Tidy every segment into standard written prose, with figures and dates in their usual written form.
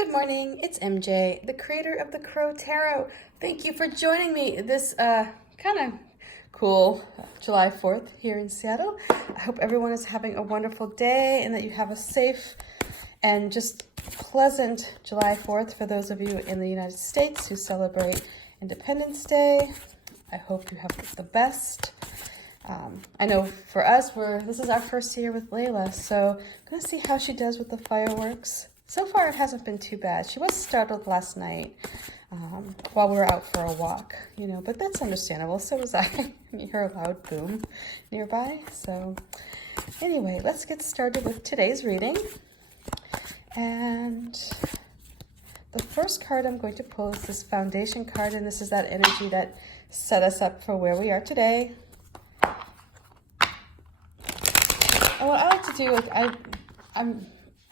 Good morning, it's MJ, the creator of the Crow Tarot. Thank you for joining me this kind of cool July 4th here in Seattle. I hope everyone is having a wonderful day and that you have a safe and just pleasant July 4th for those of you in the United States who celebrate Independence Day. I hope you have the best. I know for us, this is our first year with Layla, so I'm going to see how she does with the fireworks. So far, it hasn't been too bad. She was startled last night while we were out for a walk, but that's understandable. So was I. You hear a loud boom nearby. So anyway, let's get started with today's reading. And the first card I'm going to pull is this foundation card, and this is that energy that set us up for where we are today. And what I like to do,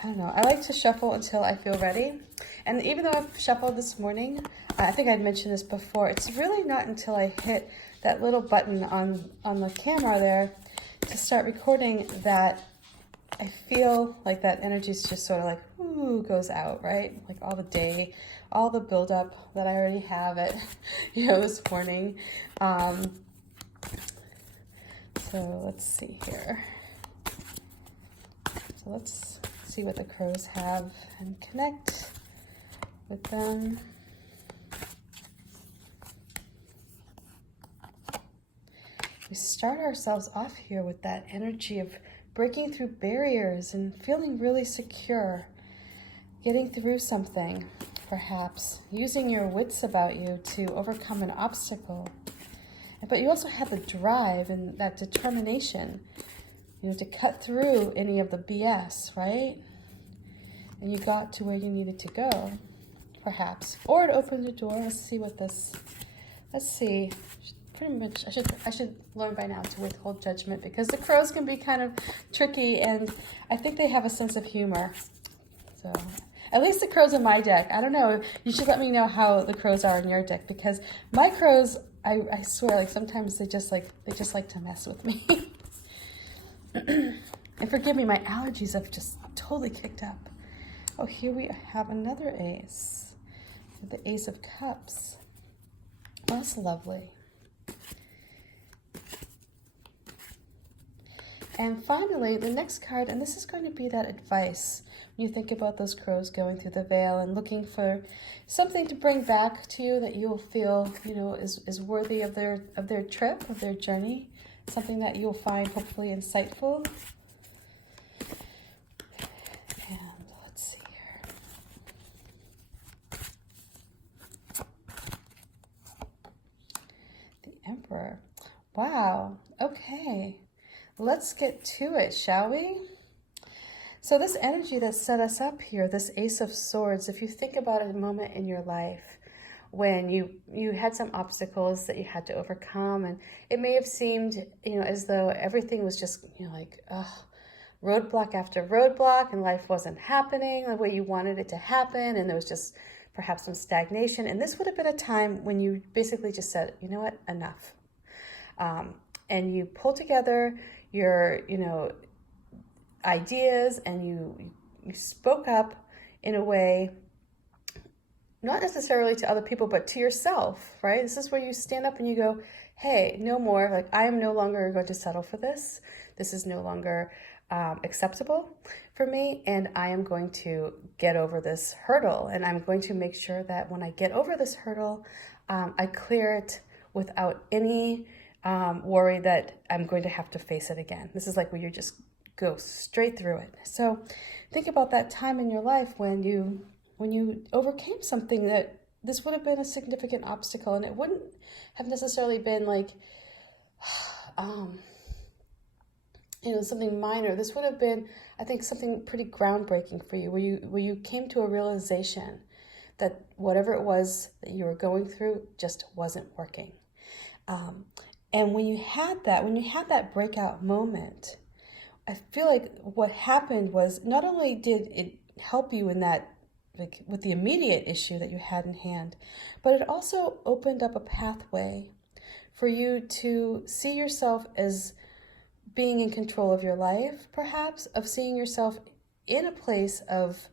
I don't know, I like to shuffle until I feel ready. And even though I've shuffled this morning, I think I'd mentioned this before, it's really not until I hit that little button on the camera there to start recording that I feel like that energy is just sort of like, ooh, goes out, right? Like all the day, all the buildup that I already have it, this morning. So let's see here. So let's see what the crows have and connect with them. We start ourselves off here with that energy of breaking through barriers and feeling really secure, getting through something, perhaps using your wits about you to overcome an obstacle. But you also have the drive and that determination, to cut through any of the BS, right? And you got to where you needed to go, perhaps. Or it opened a door. Let's see. Pretty much, I should learn by now to withhold judgment because the crows can be kind of tricky, and I think they have a sense of humor. So, at least the crows in my deck. I don't know. You should let me know how the crows are in your deck, because my crows, I swear, like sometimes they just like to mess with me. And forgive me, my allergies have just totally kicked up. Oh, here we have another ace. The Ace of Cups. Well, that's lovely. And finally, the next card, and this is going to be that advice. When you think about those crows going through the veil and looking for something to bring back to you that you'll feel, is worthy of their trip, of their journey. Something that you'll find hopefully insightful. And let's see here. The Emperor. Wow. Okay. Let's get to it, shall we? So this energy that set us up here, this Ace of Swords, if you think about a moment in your life when you had some obstacles that you had to overcome, and it may have seemed, as though everything was just, roadblock after roadblock, and life wasn't happening the way you wanted it to happen, and there was just perhaps some stagnation. And this would have been a time when you basically just said, you know what, enough. And you pull together your, ideas, and you spoke up in a way, not necessarily to other people, but to yourself, right? This is where you stand up and you go, hey, no more. Like, I am no longer going to settle for this. This is no longer acceptable for me, and I am going to get over this hurdle, and I'm going to make sure that when I get over this hurdle, I clear it without any worry that I'm going to have to face it again. This is like where you just go straight through it. So think about that time in your life when you overcame something that this would have been a significant obstacle, and it wouldn't have necessarily been like, something minor. This would have been, I think, something pretty groundbreaking for you, where you came to a realization that whatever it was that you were going through just wasn't working. And when you had that breakout moment, I feel like what happened was not only did it help you in that, like with the immediate issue that you had in hand, but it also opened up a pathway for you to see yourself as being in control of your life, perhaps, of seeing yourself in a place of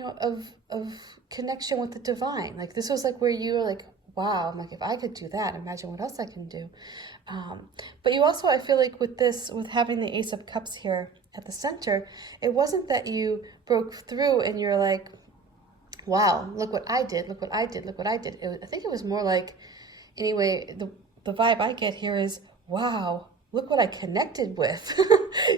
of connection with the divine. Like this was like where you were like, wow, I'm like, if I could do that, imagine what else I can do. But you also, I feel like with having the Ace of Cups here at the center, it wasn't that you broke through and you're like, wow, look what I did, look what I did, look what I did. I think it was more like, anyway, the vibe I get here is, wow, look what I connected with.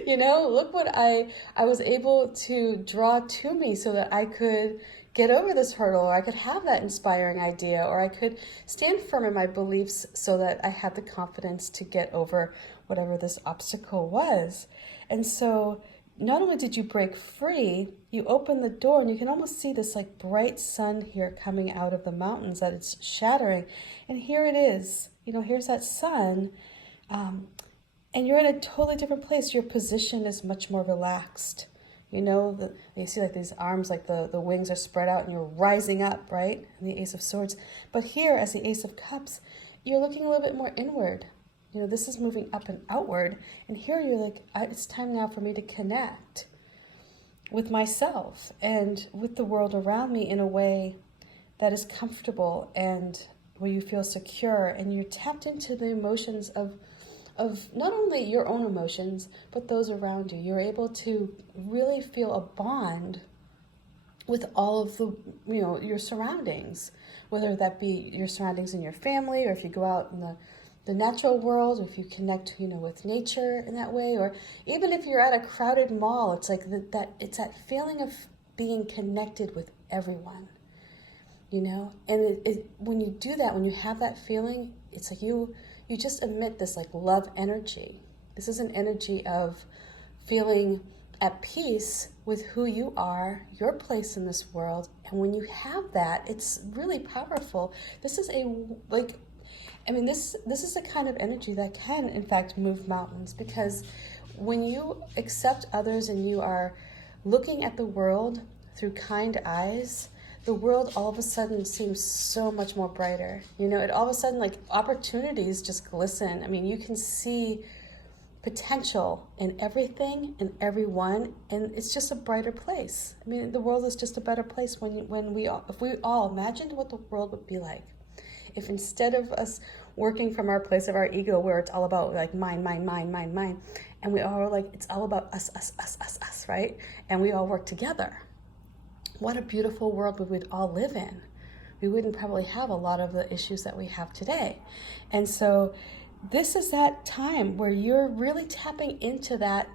Look what I was able to draw to me so that I could get over this hurdle, or I could have that inspiring idea, or I could stand firm in my beliefs so that I had the confidence to get over whatever this obstacle was. And so not only did you break free, you open the door and you can almost see this like bright sun here coming out of the mountains that it's shattering. And here it is, here's that sun. And you're in a totally different place. Your position is much more relaxed. You see like these arms, like the wings are spread out and you're rising up, right? And the Ace of Swords. But here, as the Ace of Cups, you're looking a little bit more inward. This is moving up and outward. And here you're like, it's time now for me to connect with myself and with the world around me in a way that is comfortable and where you feel secure. And you're tapped into the emotions of not only your own emotions, but those around you. You're able to really feel a bond with all of the, your surroundings, whether that be your surroundings in your family, or if you go out in the natural world, or if you connect, with nature in that way, or even if you're at a crowded mall, it's like it's that feeling of being connected with everyone, and when you do that, when you have that feeling, it's like you just emit this like love energy. This is an energy of feeling at peace with who you are, your place in this world. And when you have that, it's really powerful. This is this is the kind of energy that can, in fact, move mountains, because when you accept others and you are looking at the world through kind eyes, the world all of a sudden seems so much more brighter. It all of a sudden, like, opportunities just glisten. I mean, you can see potential in everything and everyone, and it's just a brighter place. I mean, the world is just a better place if we all imagined what the world would be like. If instead of us working from our place of our ego, where it's all about like mine, and we all are like, it's all about us, right? And we all work together. What a beautiful world we would all live in. We wouldn't probably have a lot of the issues that we have today. And so this is that time where you're really tapping into that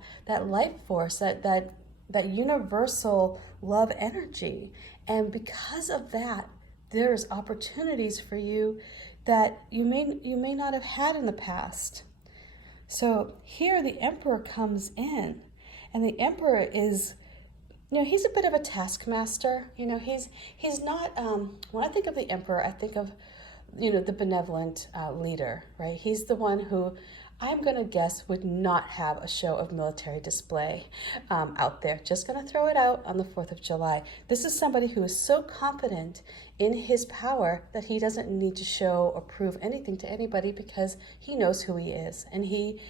life force, that universal love energy. And because of that, there's opportunities for you that you may not have had in the past. So here the Emperor comes in, and the Emperor is, he's a bit of a taskmaster. He's not, when I think of the Emperor, I think of, the benevolent leader, right? He's the one who, I'm going to guess, would not have a show of military display out there. Just going to throw it out on the 4th of July. This is somebody who is so confident in his power that he doesn't need to show or prove anything to anybody, because he knows who he is, and he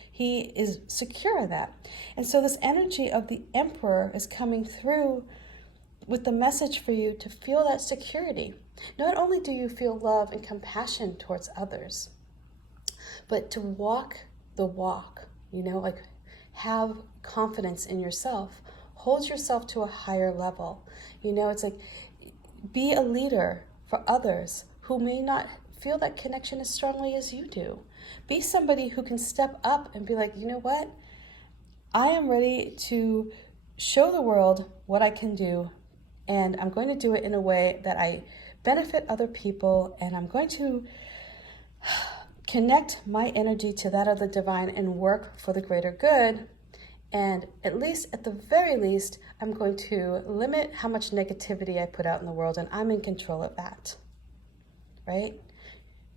is secure in that. And so this energy of the Emperor is coming through with the message for you to feel that security. Not only do you feel love and compassion towards others, but to walk the walk, like have confidence in yourself, hold yourself to a higher level. It's like, be a leader for others who may not feel that connection as strongly as you do. Be somebody who can step up and be like, you know what? I am ready to show the world what I can do, and I'm going to do it in a way that I benefit other people, and I'm going to connect my energy to that of the divine and work for the greater good. And at the very least, I'm going to limit how much negativity I put out in the world, and I'm in control of that, right?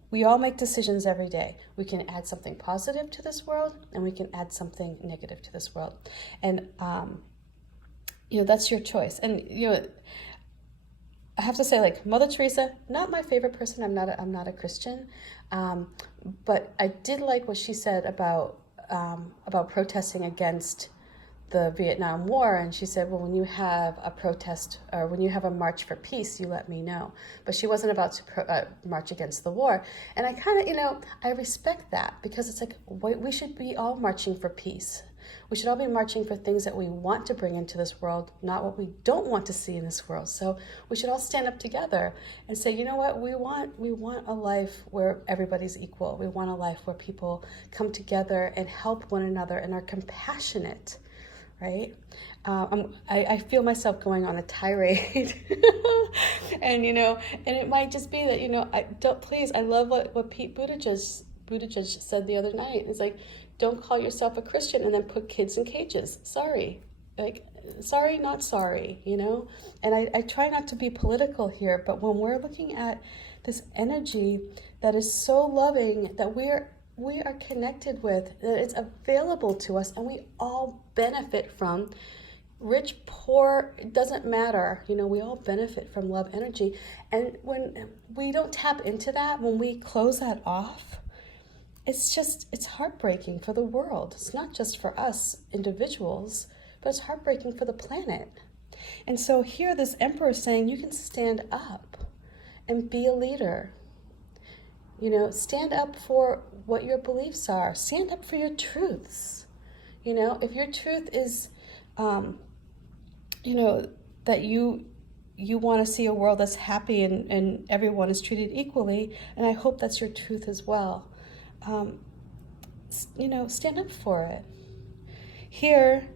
We all make decisions every day. We can add something positive to this world, and we can add something negative to this world. And, that's your choice. And, I have to say, like, Mother Teresa, not my favorite person. I'm not a Christian, but I did like what she said about protesting against the Vietnam War, and she said, well, when you have a protest or when you have a march for peace, you let me know. But she wasn't about to march against the war. And I kind of, I respect that, because it's like, we should be all marching for peace. We should all be marching for things that we want to bring into this world, not what we don't want to see in this world. So we should all stand up together and say, you know what, we want a life where everybody's equal. We want a life where people come together and help one another and are compassionate, right? I feel myself going on a tirade, and it might just be that I love what Pete Buttigieg said the other night. It's like, don't call yourself a Christian and then put kids in cages. Sorry, sorry, not sorry, And I try not to be political here, but when we're looking at this energy that is so loving, that we are connected with, that it's available to us, and we all benefit from. Rich, poor, it doesn't matter. We all benefit from love energy. And when we don't tap into that, when we close that off, it's heartbreaking for the world. It's not just for us individuals, but it's heartbreaking for the planet. And so here this emperor is saying, you can stand up and be a leader. Stand up for what your beliefs are. Stand up for your truths. If your truth is, that you want to see a world that's happy and everyone is treated equally, and I hope that's your truth as well. Stand up for it. Here,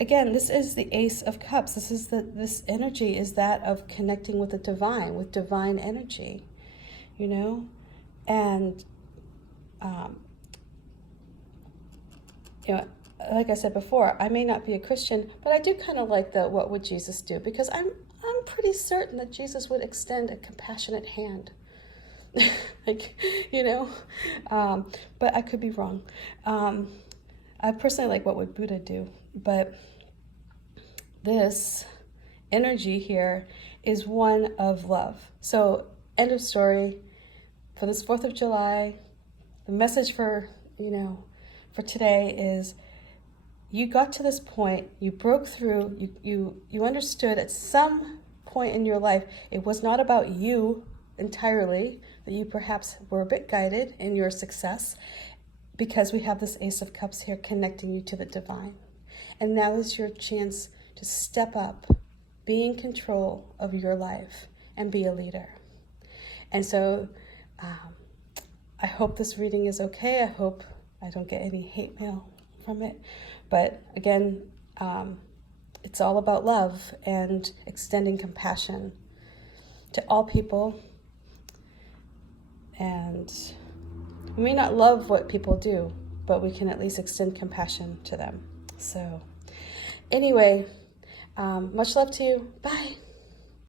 again, this is the Ace of Cups. This energy is that of connecting with the divine, with divine energy, and like I said before, I may not be a Christian, but I do kind of like the what would Jesus do, because I'm pretty certain that Jesus would extend a compassionate hand. But I could be wrong. I personally like what would Buddha do, but this energy here is one of love. So end of story for this 4th of July. The message for today is, you got to this point, you broke through, you understood at some point in your life it was not about you entirely, that you perhaps were a bit guided in your success, because we have this Ace of Cups here connecting you to the divine. And now is your chance to step up, be in control of your life, and be a leader. And so I hope this reading is okay. I hope I don't get any hate mail from it. But again, it's all about love and extending compassion to all people. And we may not love what people do, but we can at least extend compassion to them. So anyway, much love to you. Bye.